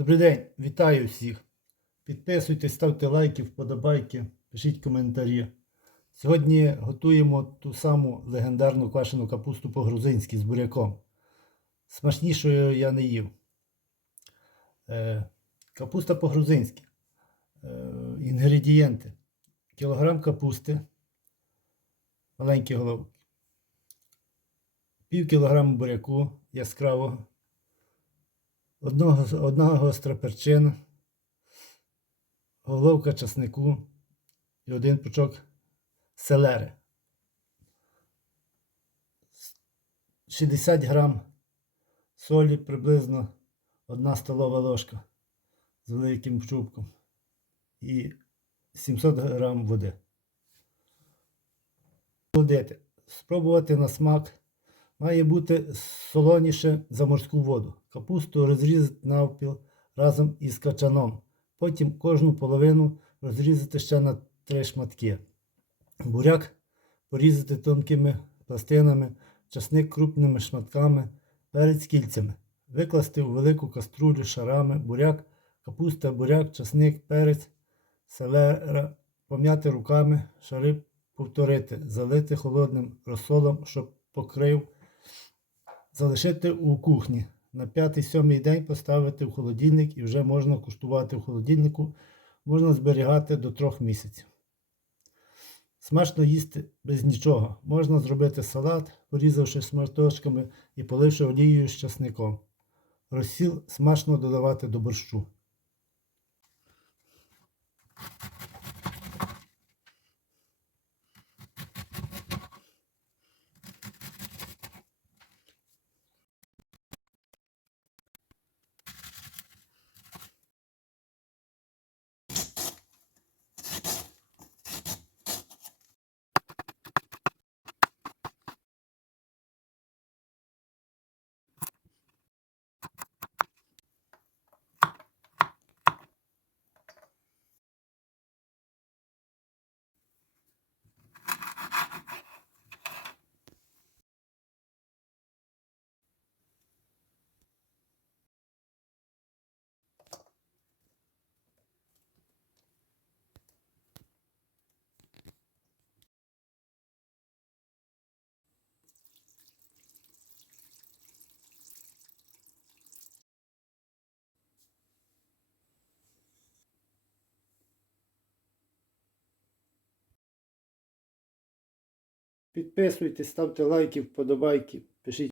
Добрий день, вітаю всіх. Підписуйтесь, ставте лайки, вподобайки, пишіть коментарі. Сьогодні готуємо ту саму легендарну квашену капусту по-грузинськи з буряком. Смачнішою я не їв. Е, капуста по-грузинськи. Е, інгредієнти. Кілограм капусти, маленькі головки. Пів кілограма буряку яскравого одного, одна гостра перчина, головка часнику і один пучок селери. 60 грам солі приблизно одна столова ложка з великим чубком і 700 грам води. Спробувати на смак. Має бути солоніше за морську воду. Капусту розрізати навпіл разом із качаном. Потім кожну половину розрізати ще на три шматки. Буряк порізати тонкими пластинами, часник крупними шматками, перець кільцями. Викласти у велику каструлю шарами, буряк, капуста, буряк, часник, перець, селера, пом'яти руками, шари повторити, залити холодним розсолом, щоб покрив залишити у кухні. На п'ятий-сьомий день поставити в холодильник і вже можна куштувати в холодильнику. Можна зберігати до трьох місяців. Смачно їсти без нічого. Можна зробити салат, порізавши шматочками і поливши олією з часником. Розсіл смачно додавати до борщу. Підписуйтесь, ставте лайки, вподобайки, пишіть.